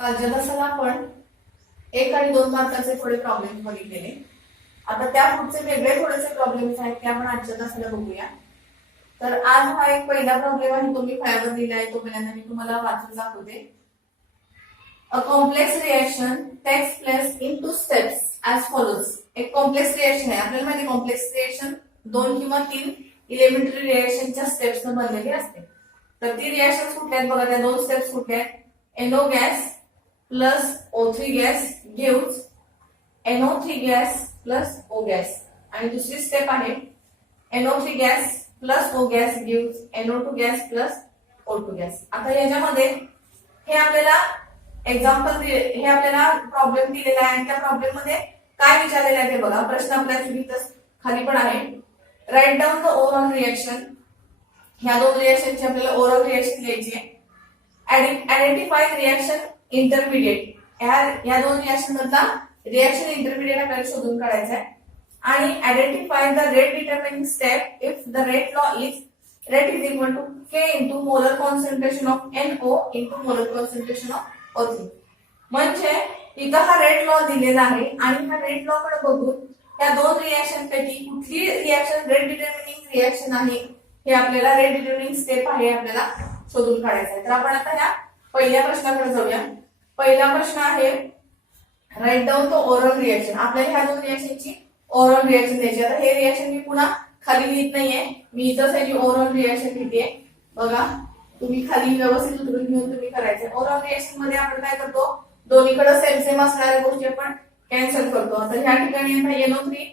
कालच्या तासाला आपण 1 आणि 2 मार्काचे थोडे प्रॉब्लेम बघितलेले. आता त्या पुढचे वेगळे थोडेसे प्रॉब्लेम्स आहेत ते आपण आजच्या तासाला बघूया. तर आज हा एक पहिला प्रॉब्लेम आहे, तो मी फळ्यावर दिला आहे, तो पहिल्यांदा मी तुम्हाला वाचून दाखवते. A complex reaction takes place in 2 steps as follows. एक कॉम्प्लेक्स रिएक्शन आहे, आपल्याला माहिती कॉम्प्लेक्स रिएक्शन 2 किंवा 3 इलेमेंटरी रिएक्शनच्या स्टेप्स न बनलेली असते. तर ती रिएक्शन्स कुठल्या आहेत बघा, त्या 2 स्टेप्स कुठल्या आहेत. NO gas plus O3 gas gives NO3 gas plus O gas, आणि दुसरी स्टेप आहे NO3 gas plus O gas gives NO2 gas plus O2 gas. आता याच्यामध्ये हे आपल्याला एक्झाम्पल हे आपल्याला प्रॉब्लेम दिलेला आहे आणि त्या प्रॉब्लेम मध्ये काय विचारलेलं आहे ते बघा. प्रश्न आपल्या खाली पण आहे. Write down the overall reaction. ह्या 2 रिएक्शनची आपल्याला ओव्हरऑल रिएक्शन लिहायची आहे. Identify reaction intermediate. या 2 रिएक्शन मधला रिएक्शन इंटरमिडिएट आपल्याला शोधून काढायचा आहे. आणि identify the rate determining step if the rate law is rate is equal to K into molar concentration of NO into molar concentration of O3. म्हणजे इथं हा रेट लॉ दिलेला आहे आणि ह्या रेट लॉ कडे बघून या 2 रिएक्शन पैकी कुठली रिएक्शन रेट डिटरमिनिंग रिएक्शन आहे हे आपल्याला रेट डिटरमिनिंग स्टेप आहे आपल्याला शोधून काढायचं आहे. तर आपण आता ह्या पहिल्या प्रश्नाकडे जाऊया. पहिला प्रश्न आहे write down the overall reaction. आपल्याला ह्या 2 रिएक्शनची ओव्हरऑल रिएक्शन द्यायची. आता हे रिएक्शन मी पुन्हा खाली लिहित नाहीये, मी इथंच ह्याची ओव्हरऑल रिएक्शन लिहिते. बघा, तुम्ही खाली व्यवस्थित उतरून घेऊन तुम्ही करायचं. ओव्हरऑल रिएक्शन मध्ये आपण काय करतो, दोन्हीकडे सेम सेम असणाऱ्या गोष्टी आपण कॅन्सल करतो. तर ह्या ठिकाणी NO3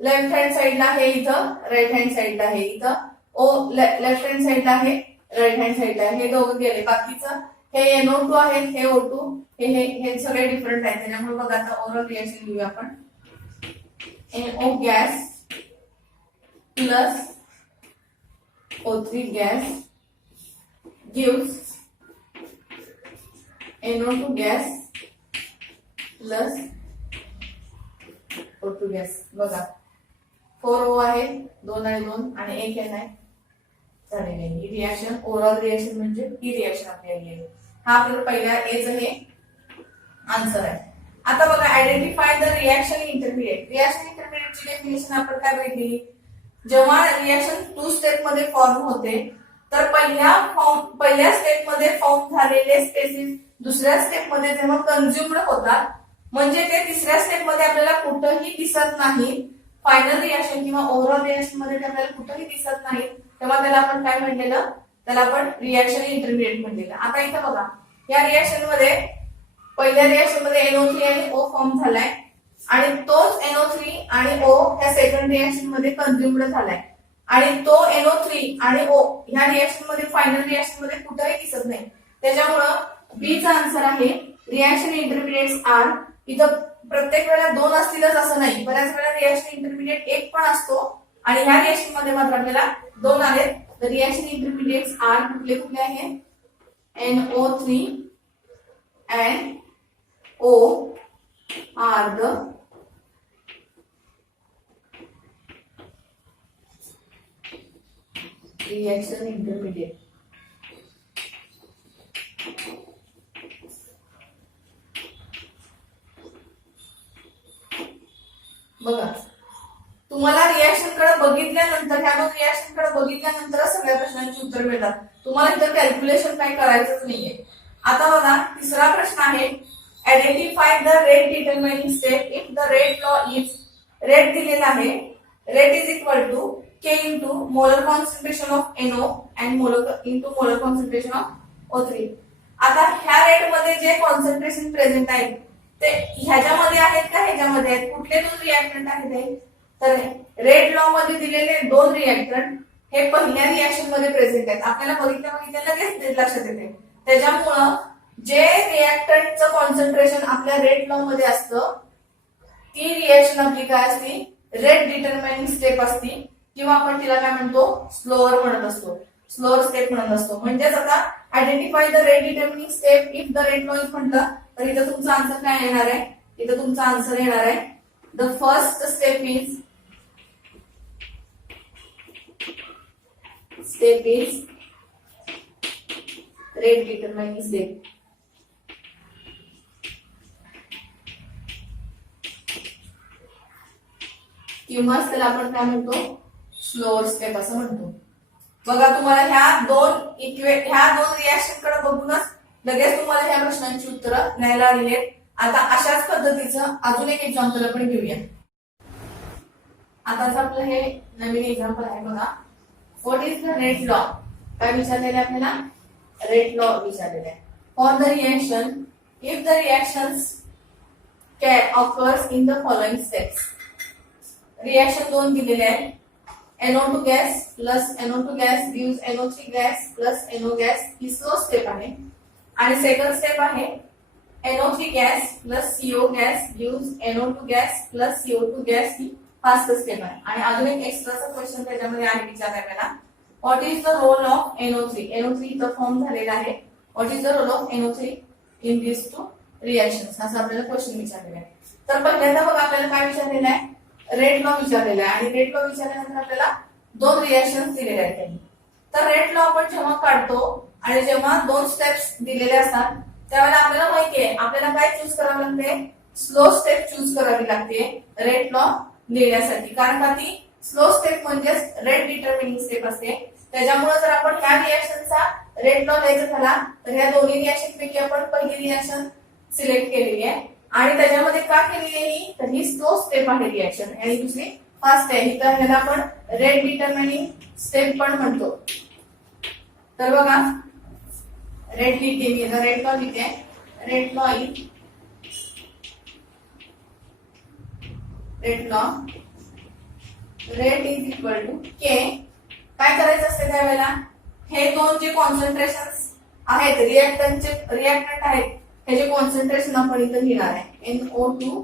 लेफ्ट हँड साइडला आहे, इथं राईट हँड साइडला आहे, इथं O लेफ्ट हँड साइडला आहे, राईट हँड साइडला आहे. हे दोघं गेले. बाकीचं हे NO2 आहे, हे O2, हे सगळे डिफरंट आहेत. त्याच्यामुळे बघा आता ओव्हरऑल रिएक्शन लिहूया आपण. NO gas plus O3 gas gives NO2 gas plus O2 gas. बघा 4O आहे, 2 आणि 2 आणि 1 N आहे. चालेल, ही रिएक्शन ओव्हरऑल रिएक्शन म्हणजे ही रिएक्शन आपल्याला आहे. हा आपल्याला पहिल्या एचं हे आन्सर आहे. आता बघा identify the reaction intermediate. Reaction इंटरमिडिएटची डेफिनेशन आपण काय बघितली. जेव्हा रिएक्शन 2 स्टेप मध्ये फॉर्म होते तर पहिल्या स्टेप मध्ये फॉर्म झालेले स्पेसिस दुसऱ्या स्टेप मध्ये जेव्हा कन्झ्युम्ड होतात म्हणजे ते तिसऱ्या स्टेप मध्ये आपल्याला कुठंही दिसत नाही. फायनल रिएक्शन किंवा ओव्हरऑल रिएक्शन मध्ये ते आपल्याला कुठंही दिसत नाही, तेव्हा त्याला आपण काय म्हणलेलं, त्याला आपण रिएक्शन इंटरमिडिएट म्हणलेलं. आता इथं बघा, या रिएक्शन मध्ये पहिल्या रिएक्शन मध्ये NO3 आणि O फॉर्म झालाय आणि तोच NO3 आणि O ह्या सेकंड रिएक्शन मध्ये कन्झ्युम्ड झालाय आणि तो NO3 आणि O ह्या रिएक्शन मध्ये फायनल रिएक्शन मध्ये कुठेही दिसत नाही. त्याच्यामुळं बी चा आन्सर आहे रिएक्शन इंटरमिडिएट्स आर. इथं प्रत्येक वेळेला 2 असतीलच असं नाही, बऱ्याच वेळा रिएक्शन इंटरमिडिएट 1 पण असतो आणि ह्या रिएक्शन मध्ये मात्र आपल्याला 2 आहेत. तर रिएक्शन इंटरमिडिएट्स आर कुठले कुठले आहेत, NO3 and O are the reaction intermediate. बघा, तुम्हाला रिएक्शन कडे बघितल्यानंतर ह्या 2 रिएक्शन कडे बघितल्यानंतर सगळ्या प्रश्नांची उत्तर मिळतात. तुम्हाला इथं कॅल्क्युलेशन काही करायचंच नाहीये. आता बघा तिसरा प्रश्न आहे identify the rate determining step if the rate law is. Rate दिलेला आहे, rate is equal to K into molar concentration of NO and molar concentration of O3. आता ह्या रेट मध्ये जे कॉन्सन्ट्रेशन प्रेझेंट आहेत ते ह्याच्यामध्ये आहेत का ह्याच्यामध्ये आहेत, कुठले 2 रिएक्टंट आहेत. तर रेट लॉ मध्ये दिलेले 2 रिएक्टंट हे पहिल्या रिएक्शन मध्ये प्रेझेंट आहेत. आपल्याला बघितल्या लगेच लक्षात येते. त्याच्यामुळं जे रिएक्टंटचं कॉन्सन्ट्रेशन आपल्या रेट लॉ मध्ये असतं ती रिएक्शन आपली काय असती, रेट डिटरमिनिंग स्टेप असती किंवा आपण तिला काय म्हणतो, स्लोअर म्हणत असतो, स्लोअर स्टेप म्हणत असतो. म्हणजेच आता identify the rate determining step if the rate law is म्हटलं तर इथं तुमचा आन्सर काय येणार आहे, इथं तुमचा आन्सर येणार आहे the first step is rate determining step. किंवा त्याला आपण काय म्हणतो, स्लोअर स्टेप असं म्हणतो. बघा तुम्हाला ह्या दोन रिएक्शन कडे बघूनच लगेच तुम्हाला ह्या प्रश्नांची उत्तरं न्यायला आलेली आहेत. आता अशाच पद्धतीचं अजून एक एक्झाम्पल आपण घेऊया. आताच आपलं हे नवीन एक्झाम्पल आहे बघा. What is the rate law? काय विचारलेलं आहे आपल्याला? रेट लॉ विचारलेलं आहे. For the reaction, if the reactions occurs in the following steps. Reaction दोन दिलेले आहे. NO2 gas plus NO2 gas gives NO3 gas plus NO gas ही स्लो स्टेप आहे. आणि सेकंड स्टेप आहे NO3 gas plus CO gas gives NO2 gas plus CO2 gas ही fast step आहे. आणि अजून एक एक्स्ट्राचा क्वेश्चन त्याच्यामध्ये आहे विचारायला. What is the role of NO3? NO3 इथं फॉर्म झालेला आहे. What is the role of NO3 in this two reactions असं आपल्याला क्वेश्चन विचारलेला आहे. तर पहिल्यांदा बघा आपल्याला काय विचारलेलं आहे? रेट लॉ विचारलेला आहे. आणि रेट लॉ विचारल्यानंतर आपल्याला दोन रिएक्शन्स दिलेले आहेत त्यांनी. तर रेट लॉ आपण जेव्हा काढतो आणि जेव्हा दोन स्टेप्स दिलेले असतात त्यावेळेला आपल्याला माहिती आहे आपल्याला काय चूज करावं लागते? स्लो स्टेप चूज करावी लागते रेट लॉ लिहिण्यासाठी. कारण का ती स्लो स्टेप म्हणजेच रेट डिटर्मिनिंग स्टेप असते. त्याच्यामुळे जर आपण ह्या रिएक्शनचा रेट लॉ लिहायचा झाला तर ह्या दोन्ही रिएक्शन पैकी आपण पहिली रिएक्शन सिलेक्ट केलेली आहे. आणि त्याच्यामध्ये का केलेली आहे? तर ही स्लो स्टेप आहे रिएक्शन आणि दुसरी फास्ट आहे. तर ह्याला आपण रेट डिटर्मिनिंग स्टेप पण म्हणतो. तर बघा रेट लिहिते मी, रेट लॉ लिहिते. Rate law rate is equal to k. काय करायचं असते त्यावेळेला? हे दोन जे कॉन्सन्ट्रेशन आहेत रिएक्टंट आहेत ह्याचे कॉन्सन्ट्रेशन आपण इथं लिहिणार आहे. NO2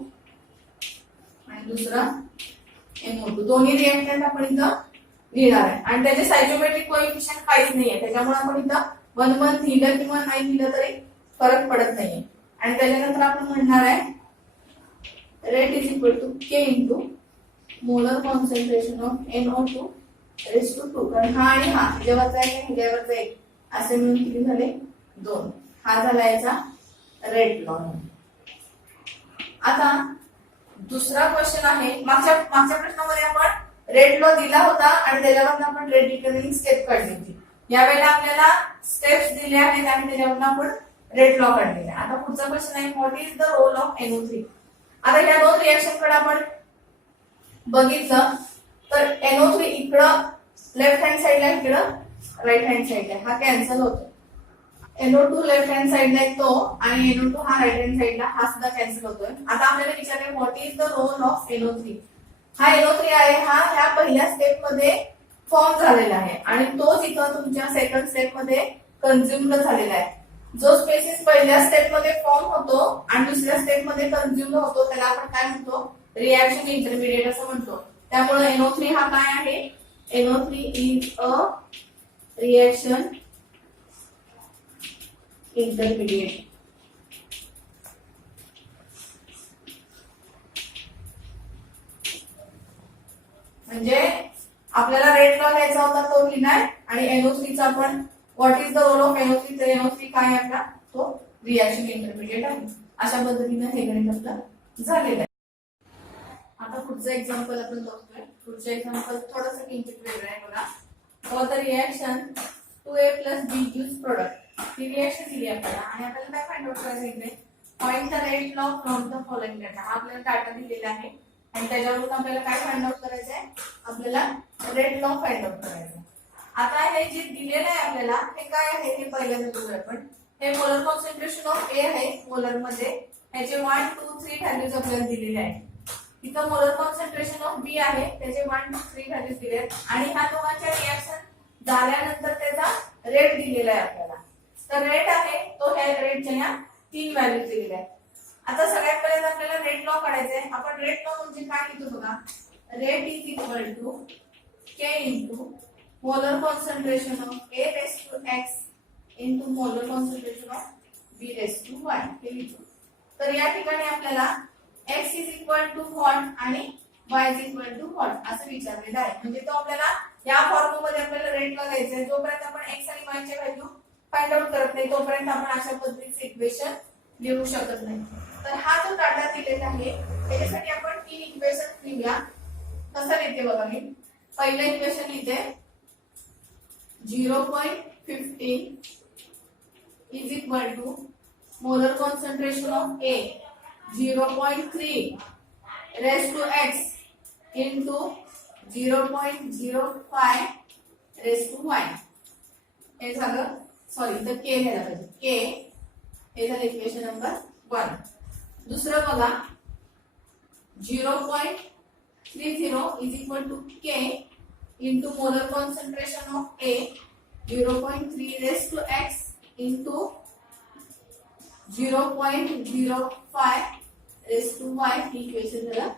आणि दुसरा NO2 दोन्ही रिएक्टंट आपण इथं लिहिणार आहे. आणि त्याचे सायझोमेट्रिक कोएफिशियंट काहीच नाहीये. त्याच्यामुळे आपण इथं 1 लिहिलं किंवा नाही लिहिलं तरी फरक पडत नाहीये. आणि त्याच्यानंतर आपण म्हणणार आहे rate is equal to K into molar concentration of NO2 raise to 2. कारण हा आणि हा ह्याच्यावरचा एक ह्याच्यावरचा एक असे मिळून किती झाले? 2. हा झाला याचा रेट लॉ. आता दुसरा क्वेश्चन आहे. मागच्या प्रश्नामध्ये आपण रेट लॉ दिला होता आणि त्याच्यावरून आपण रेट डिटर्मिनिंग स्टेप काढली होती. यावेळेला आपल्याला स्टेप्स दिले आहेत आणि त्याच्यावरून आपण रेट लॉ काढलेला आहे. आता पुढचा क्वेश्चन आहे what is the role of NO3? आता या दोन रिएक्शन कडे आपण बघितलं तर NO3 इकडं लेफ्ट हँड साइडला इकडं राईट हँड साइडला हा कॅन्सल होतो. NO2 लेफ्ट हँड साइडला येतो आणि NO2 हा राईट हँड साइडला हा सुद्धा कॅन्सल होतोय. आता आपल्याला विचारले what is the role of NO3? हा NO3 आहे हा ह्या पहिल्या स्टेप मध्ये फॉर्म झालेला आहे आणि तोच इथं तुमच्या सेकंड स्टेप मध्ये कन्झ्युम्ड झालेला आहे. जो स्पेसिस पहिल्या स्टेप मध्ये फॉर्म होतो आणि दुसऱ्या स्टेप मध्ये कन्झ्युम्ड होतो त्याला आपण काय म्हणतो? रिएक्शन इंटरमिडिएट असं म्हणतो. त्यामुळे NO3 हा काय आहे? NO3 is a reaction intermediate. म्हणजे आपल्याला रेट लॉ लिहायचा होता तो लिहिलाय आणि NO3 चा आपण what is the role of NO3? तर NO3 काय आपला तो रिएक्शन इंटरमिडिएट आहे. अशा पद्धतीने हे गणित आपलं झालेलं आहे. आता पुढचं एक्झाम्पल आपण बघतोय. पुढचं एक्झाम्पल थोडंसं किंचित वेगळं आहे बघा. For the reaction 2A plus B gives product. He reaction दिली आपल्याला आणि आपल्याला काय फाइंड आउट करायचं इकडे? Find the rate law from the following data. हा आपल्याला डाटा दिलेला आहे आणि त्याच्यावरून आपल्याला काय फाइंड आउट करायचं आहे? आपल्याला रेट लॉ फाइंड आउट करायचं आहे. आता हे जे दिलेलं आहे आपल्याला हे काय आहे हे पहिल्यांदा बघूया आपण. हे मोलर कॉन्सन्ट्रेशन ऑफ A आहे मोलर मध्ये. ह्याचे 1, 2, 3 व्हॅल्यूज आपल्याला दिलेले आहेत. इथं मोलर कॉन्सन्ट्रेशन ऑफ B आहे त्याचे 1, 2, 3 व्हॅल्यूज दिले आहेत आणि ह्या दोघांच्या रिएक्शन झाल्यानंतर त्याचा रेट दिलेला आहे आपल्याला. तर रेट आहे तो ह्या रेटच्या ह्या 3 व्हॅल्यूज दिलेल्या आहेत. आता सगळ्यात पहिल्यांदा आपल्याला रेट लॉ काढायचा आहे. आपण रेट लॉ म्हणजे काय लिहितो बघा. Rate is equal to K into molar concentration of A raise to X into molar concentration of B raise to Y हे लिहितो. तर या ठिकाणी आपल्याला X is equal to what आणि Y is equal to what असं विचारलेलं आहे. म्हणजे तो आपल्याला या फॉर्म्युल्यामध्ये आपल्याला रेट लॉ घ्यायचा आहे. जोपर्यंत आपण X आणि Y च्या व्हॅल्यू फाइंड आउट करत नाही तोपर्यंत आपण अशा पद्धतीचे इक्वेशन लिहू शकत नाही. तर हा जो डाटा दिलेला आहे त्याच्यासाठी आपण 3 इक्वेशन लिहूया. कसं लिहिते बघा मी. पहिलं इक्वेशन लिहिते 0.15 is equal to molar concentration of A 0.3 raise to x into 0.05 raise to Y. हे झालं, सॉरी तर के घ्यायला पाहिजे. के हे झालं इक्वेशन नंबर 1. दुसरं बघा 0.30 is equal to K into molar concentration of A 0.3 raise to x into 0.05 raise to y. Equation झालं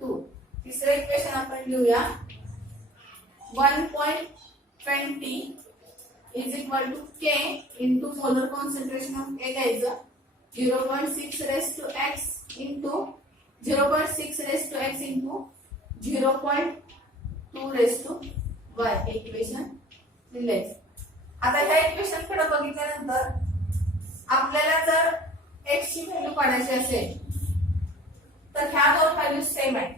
2. तिसरं इक्वेशन आपण लिहूया 1.20 is equal to K into molar concentration of A घ्यायचं 0.6 raise to x into 0.6 raise to x into 0.2 raise to y. Equation लिहायचं. आता ह्या equation कडे बघितल्यानंतर आपल्याला जर एक्स ची व्हॅल्यू काढायची असेल तर ह्या दोन व्हॅल्यू सेम आहेत.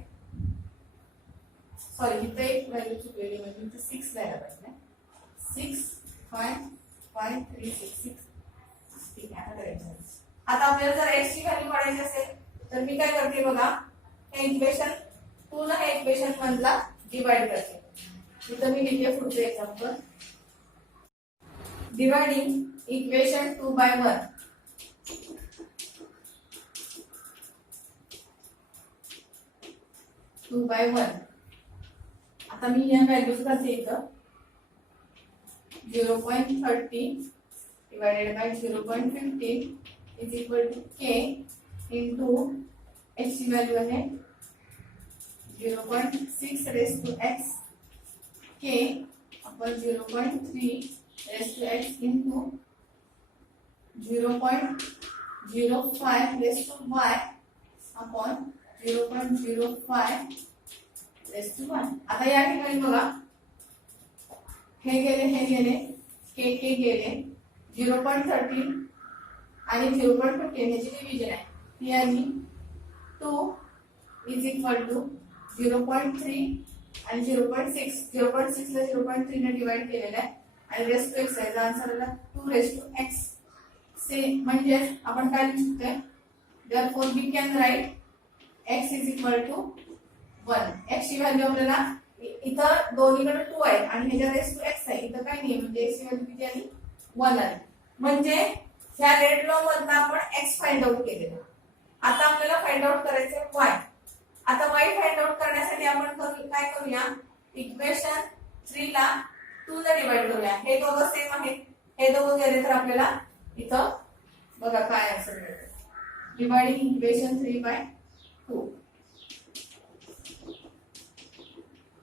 सॉरी इथे एक व्हॅल्यू चुकलेली म्हणजे इथे 6 द्यायला पाहिजे. 6 5 5 3 6 6. ठीक आहे, आता करायचं. आता आपल्याला जर एक्स ची व्हॅल्यू काढायची असेल तर मी काय करते बघा, हे इक्वेशन पूर्ण हे इक्वेशन मधला डिवाइड करते. इथं मी लिहिते पुढचे एक्झाम्पल. Dividing equation 2/1. आता मी या व्हॅल्यूज करते इथं 0.30 divided by 0.15 is equal to K into X ची व्हॅल्यू आहे 0.6 raise to X K upon 0.3 raise to x into 0.05 raise to Y upon 0.05 raise to Y. आता या ठिकाणी बघा हे गेले के गेले 0.13 आणि 0.15 ह्याची डिव्हिजन आहे ती आली 2 इज इक्वल टू 0.3 आणि 0.6. 0.6 ला 0.3 ने डिवाइड केलेला आहे आणि रेस टू एक्स आहे. आन्सर आला 2 रेस टू एक्स. से म्हणजे आपण काय लिहू शकतो, therefore we can write x is equal to 1. x ची व्हॅल्यू आपल्याला इथं दोन्हीकडे 2 आहे आणि ह्याच्या रेस टू x आहे. इथं काही नाही म्हणजे x ची व्हॅल्यू किती आली 1 आली. म्हणजे ह्या रेड लॉ मधनं आपण x फाइंड आउट केलेला. आता आपल्याला फाइंड आउट करायचे y. आता y फाइंड आउट करण्यासाठी आपण काय करूया, इक्वेशन 3 ला 2 ने डिवाइड करूया. हे दोघं सेम आहेत, हे दोघं गेले तर आपल्याला इथं बघा काय आन्सर मिळेल. Dividing equation 3/2.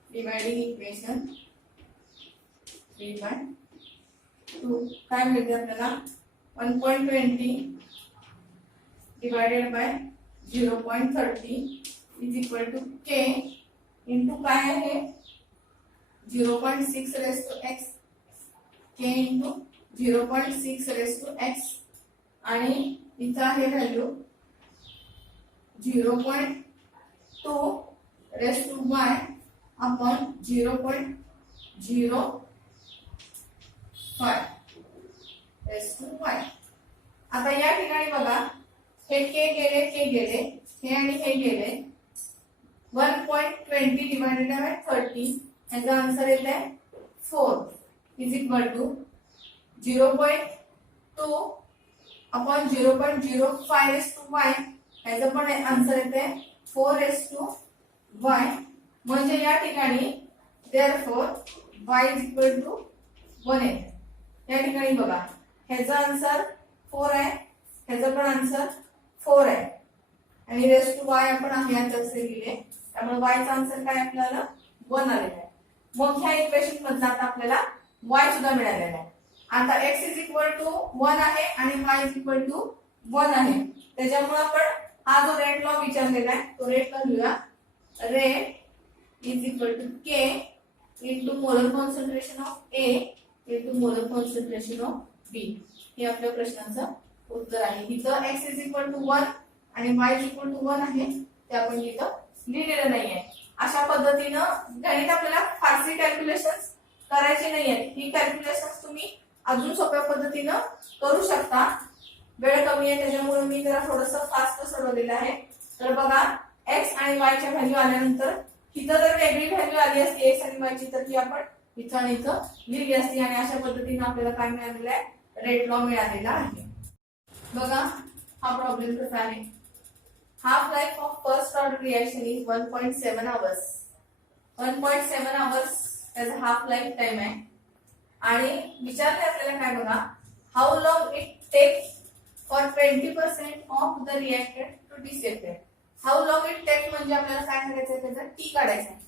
डिवाइडिंग इक्वेशन 3/2 काय मिळते आपल्याला 1.20 divided by 0.30 is equal to K into काय आहे 0.6 raise to X K into 0.6 raise to X आणि इथं आहे value 0.2 raise to Y upon 0.05 raise to Y. आता या ठिकाणी बघा हे के गेले हे आणि हे गेले 1.20 डिवाइडेड बाय 30 याचा आन्सर येत आहे 4 is equal to 0.2 upon 0.05 raise to Y याचा पण आन्सर येते 4 रेस टू वाय. म्हणजे या ठिकाणी therefore y is equal to 1 येते. या ठिकाणी बघा ह्याचा आन्सर 4 आहे, ह्याचा पण आन्सर 4 आहे आणि रेस टू वाय आपण आहे असे लिहिले. त्यामुळे y चा आन्सर काय आपल्याला 1 आलेला आहे. मग ह्या इक्वेशन मधनं आता आपल्याला y सुद्धा मिळालेला आहे. आता x इज इक्वल टू 1 आहे आणि y इज इक्वल टू 1 आहे. त्याच्यामुळे आपण हा जो रेट लॉ विचारलेला आहे तो रेट लॉ लिहूया. Rate is equal to K into molar concentration of A into molar concentration of B. हे आपल्या प्रश्नाचं उत्तर आहे. इथं x इज इक्वल टू 1 आणि y इज इक्वल टू 1 आहे ते आपण इथं लिहिलेलं नाही आहे. अशा पद्धतीनं गणित आपल्याला फारशी कॅल्क्युलेशन करायची नाहीये. ही कॅल्क्युलेशन तुम्ही अजून सोप्या पद्धतीनं करू शकता. वेळ कमी आहे त्याच्यामुळे मी जरा थोडस फास्ट सोडवलेलं आहे. तर बघा x आणि y च्या व्हॅल्यू आल्यानंतर इथं जर वेगळी व्हॅल्यू आली असती x आणि y ची तर ती आपण इथं आणि इथं लिहिली असती आणि अशा पद्धतीने आपल्याला काय मिळालेलं आहे, रेट लॉ मिळालेला आहे. बघा हा प्रॉब्लेम कसा आहे. Half life of first order reaction is 1.7 hours. 1.7 hours त्याचा हाफ लाईफ टाइम आहे आणि विचारले आपल्याला काय बघा, how long it takes for 20% of the reacted to dissected. How long it takes म्हणजे आपल्याला काय करायचं आहे, त्याचा टी काढायचा आहे.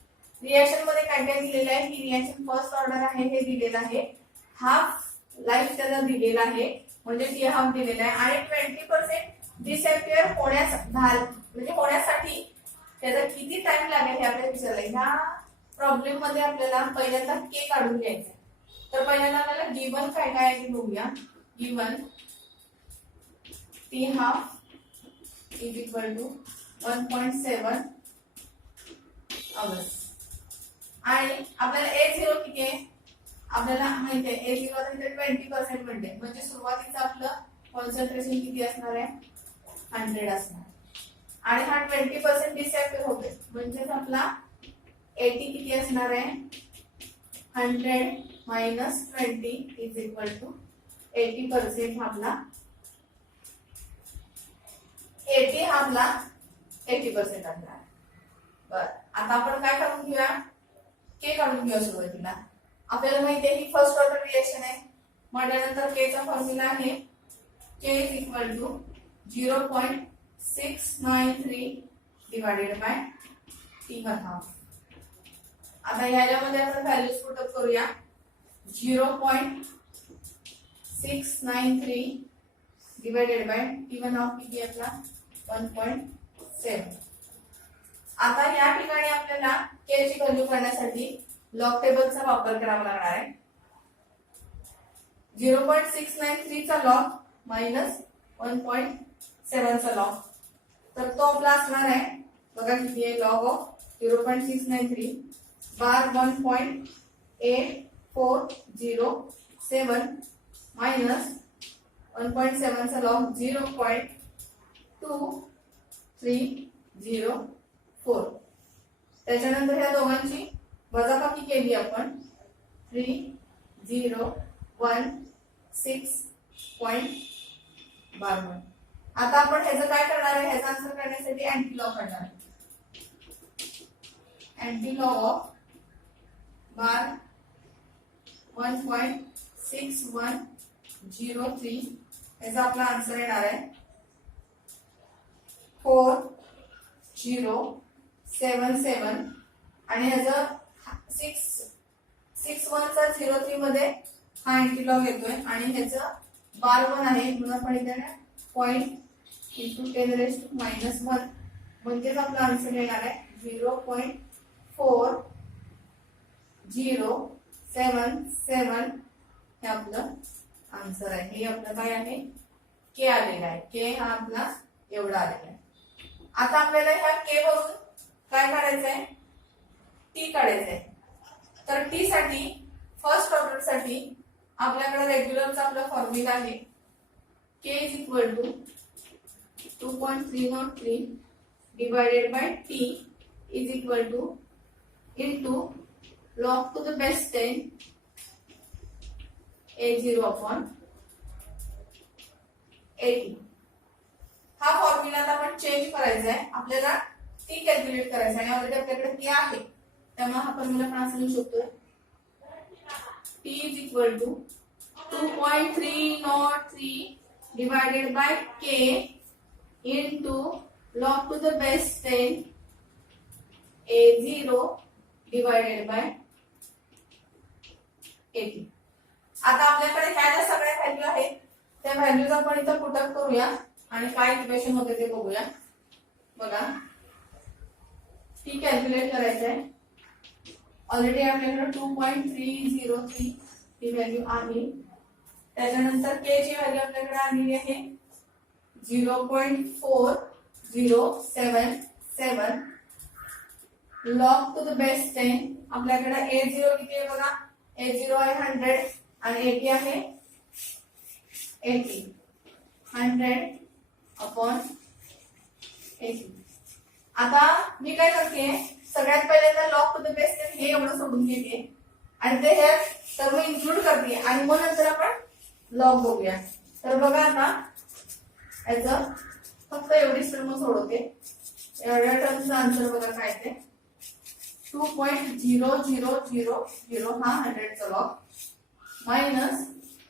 रिएक्शन मध्ये काय काय दिलेलं आहे, ही रिएक्शन फर्स्ट ऑर्डर आहे हे दिलेलं आहे, हाफ लाईफ त्याला दिलेला आहे म्हणजे टी हाफ दिलेला आहे आणि 20% डिसअपियर होण्यासाठी त्याचा किती टाइम लागेल हे आपल्याला विचारलंय. ह्या प्रॉब्लेम मध्ये आपल्याला पहिल्यांदा के काढून घ्यायचा. तर पहिल्यांदा आपल्याला गिवन काय काय आहे ते बघूया. Given T half is equal to 1.7 hours आणि आपल्याला A0 किती आहे आपल्याला माहिती आहे. A0 म्हणजे 20% म्हणजे सुरुवातीचं आपलं कॉन्सन्ट्रेशन किती असणार आहे, 100 असणार आणि हा 20% डिसअपियर होते म्हणजेच आपला 80 किती असणार आहे, 100 मायनस 20 इज इक्वल टू 80% आपला 80 हा आपला 80% असणार. बर आता आपण काय काढून घेऊया, के काढून घेऊया. सुरुवातीला आपल्याला माहिती आहे ही फर्स्ट ऑर्डर रिएक्शन आहे म्हटल्यानंतर के चा फॉर्म्युला आहे k is equal to 0.693 divided by T1 half. आता ह्याच्यामध्ये आपण व्हॅल्यूज पुट अप करूया. 0.693 डिवाइडेड बाय T1 हाफ किती आपला 1.7. आता या ठिकाणी आपल्याला के ची व्हॅल्यू काढण्यासाठी लॉग टेबलचा वापर करावा लागणार आहे. 0.693 चा लॉग मायनस 1.7 चा लॉग, तर तो आपला असणार आहे बघा किती आहे, लॉग ऑफ 0.693 बार 1.8407 मायनस 1.7 चा लॉग 0.2304. त्याच्यानंतर ह्या दोघांची वजाबाकी केली आपण 3016.52. आता आपण ह्याचं काय करणार आहे, ह्याचा आन्सर करण्यासाठी अँटी लॉ करणार आहे. अँटी लॉ ऑफ बार 1.6103 याचा आपला आन्सर येणार आहे 4077 आणि ह्याचं 6103 मध्ये हा अँटी लॉग येतोय आणि ह्याचं बार 1 आहे म्हणून आपण इथे 0.10⁻⁻1 म्हणजेच आपला आन्सर येणार आहे 0.4077 हे आपलं आन्सर आहे. हे आपलं काय आहे, के आलेला आहे. के हा आपला एवढा आलेला आहे. आता आपल्याला ह्या के वरून काय काढायचं आहे, टी काढायचं आहे. तर टी साठी फर्स्ट ऑर्डर साठी आपल्याकडे रेग्युलरचा आपला फॉर्म्युला आहे k is equal to 2.303 divided by t is equal to into log to the base 10 A0 upon 80. हा फॉर्म्युला आता आपण चेंज करायचा आहे. आपल्याला टी कॅल्क्युलेट करायचा आहे. ऑलरेडी आपल्याकडे के आहे त्यामुळे हा फॉर्म्युला आपण असं लिहू शकतो T is equal to 2.303 divided by k into log to the base 10 A0 divided by 80. आता आपल्याकडे ह्या ज्या सगळ्या व्हॅल्यू आहेत त्या व्हॅल्यूज आपण इथं पुट अप करूया आणि काय इक्वेशन होते ते बघूया. बघा टी कॅल्क्युलेट करायचं आहे. ऑलरेडी आपल्याकडे 2.303 ही व्हॅल्यू आहे. त्याच्यानंतर के ची व्हॅल्यू आपल्याकडे आलेली आहे 0.4077 लॉग टू द बेस 10 आपल्याकडे A0 किती आहे बघा, A0 आहे 100 आणि A आहे 80, 100 अपॉन 80. आता मी काय करते, सगळ्यात पहिल्यांदा लॉग टू द बेस 10 हे एवढं सोडून घेते आणि ते हे सर्व इन्क्लूड करते आणि मग नंतर आपण लॉग बघूया. तर बघा आता याचं फक्त एवढीच टर्म सोडवते. एवढ्या टर्मचं आन्सर बघा काय ते 2.0000 हा 100 चा लॉग मायनस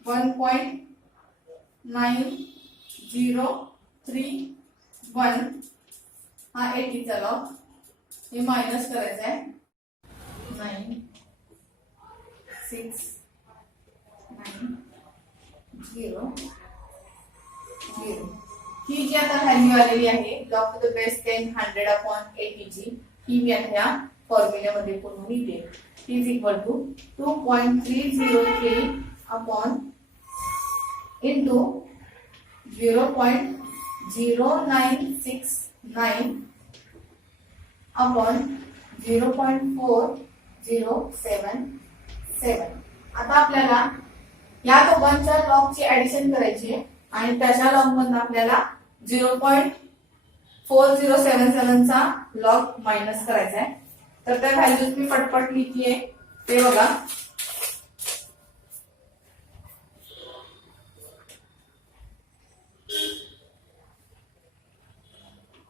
1.9031 हा 80 चा लॉग, हे मायनस करायचं आहे 9 6 9 0 0. ही जी आता व्हॅल्यू आलेली आहे log to the base 10 100 upon 80 ची, ही मी आता ह्या फॉर्म्युल्यामध्ये पुन्हा लिहिते. Is equal to 2.303 upon into 0.0969 upon 0.4077. आता आपल्याला या दोघांच्या लॉगची ऍडिशन करायची आहे आणि त्याच्या लॉग मधून आपल्याला 0.4077 चा लॉग मायनस करायचा आहे. तर त्या व्हॅल्यूज मी पटपट लिहितीये ते बघा.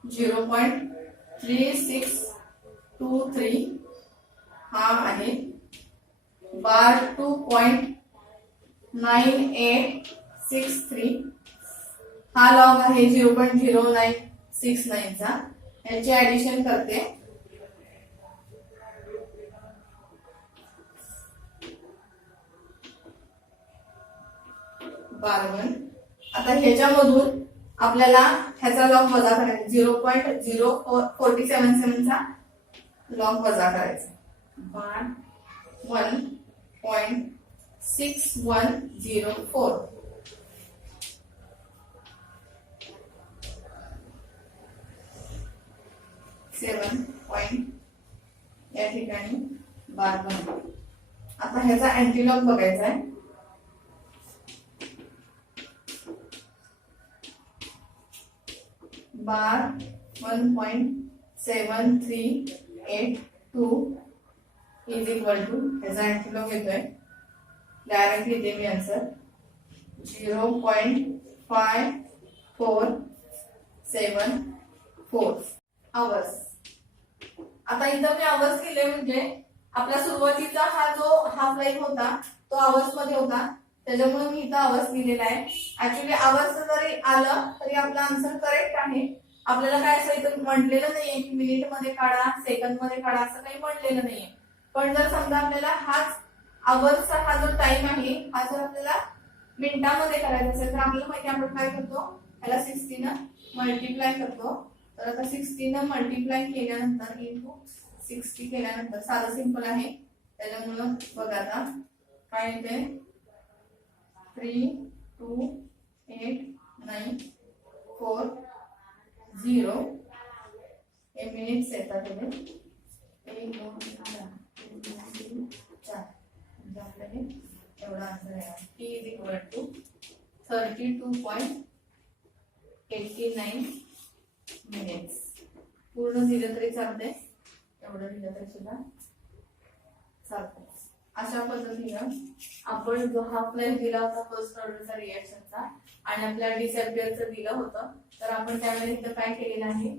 .3623 हा आहे बार 2.9863 हा लॉग आहे 0.0969 चा. याची ऍडिशन करते. बार 1. आता ह्याच्यामधून आपल्याला ह्याचा लॉग वजा करायचा 0.0477 चा लॉग वजा करायचा. बार 1.6104 7 पॉइंट या ठिकाणी बार 1. आता ह्याचा अँटीलॉग बघायचा आहे. बार 1.7382 इज इक्वल टू ह्याचा अँटीलॉग येतोय डायरेक्टली लिहिते मी आन्सर 0.5474 आवर्स. आता इथं मी आवर्स लिहिले म्हणजे आपला सुरुवातीचा हा जो हाफ लाईफ होता तो आवर्स मध्ये होता, त्याच्यामुळे मी इथं आवर्स लिहिलेला आहे. ऍक्च्युली आवर्स जरी आलं तरी आपला आन्सर करेक्ट आहे. आपल्याला काय असं इथं म्हटलेलं नाहीये की मिनिट मध्ये काढा सेकंड मध्ये काढा असं काही म्हटलेलं नाहीये. पण जर समजा आपल्याला हाच आवर्सचा हा जो टाइम आहे हा जर आपल्याला मिनिटांमध्ये करायचा असेल तर आपल्याला माहिती आपण काय करतो, याला 60 न मल्टिप्लाय करतो. तर आता 60 न मल्टिप्लाय केल्यानंतर इंटू 60 केल्यानंतर साधं सिंपल आहे, त्याच्यामुळं बघा आता काय येते 32894 हे मिनिट्स येतात. 1 2 3 4 म्हणजे आपल्याला एवढा आन्सर आहे. T is equal to 32.89 minutes. पूर्ण दिलं तरी चालते, एवढं दिलं तरी सुद्धा चालतं. अशा पद्धतीनं आपण जो हाफ लाईफ दिला होता फर्स्ट ऑर्डरचा रिएक्शनचा आणि आपल्याला डिसअपिअरचं दिलं होतं, तर आपण त्यावेळेस इथं काय केलेलं आहे,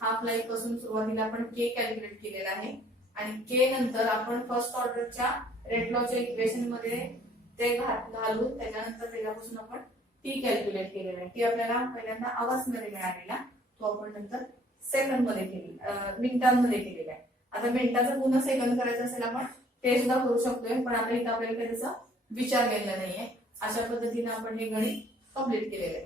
हाफ लाईफ पासून सुरुवातीला आपण के कॅल्क्युलेट केलेला आहे आणि के नंतर आपण फर्स्ट ऑर्डरच्या रेट लॉच्या इक्वेशन मध्ये ते घालून त्याच्यानंतर त्याच्यापासून आपण टी कॅल्क्युलेट केलेला आहे. टी आपल्याला पहिल्यांदा आवर्स मध्ये मिळालेला, तो आपण नंतर सेकंड मध्ये मिनिटांमध्ये केलेला आहे. आता मिनिटाचं पुन्हा सेकंड करायचं असेल आपण ते सुद्धा करू शकतोय, पण आता इथं आपल्याला त्याचा विचार केलेला नाहीये. अशा पद्धतीने आपण हे गणित कम्प्लीट केलेलं आहे.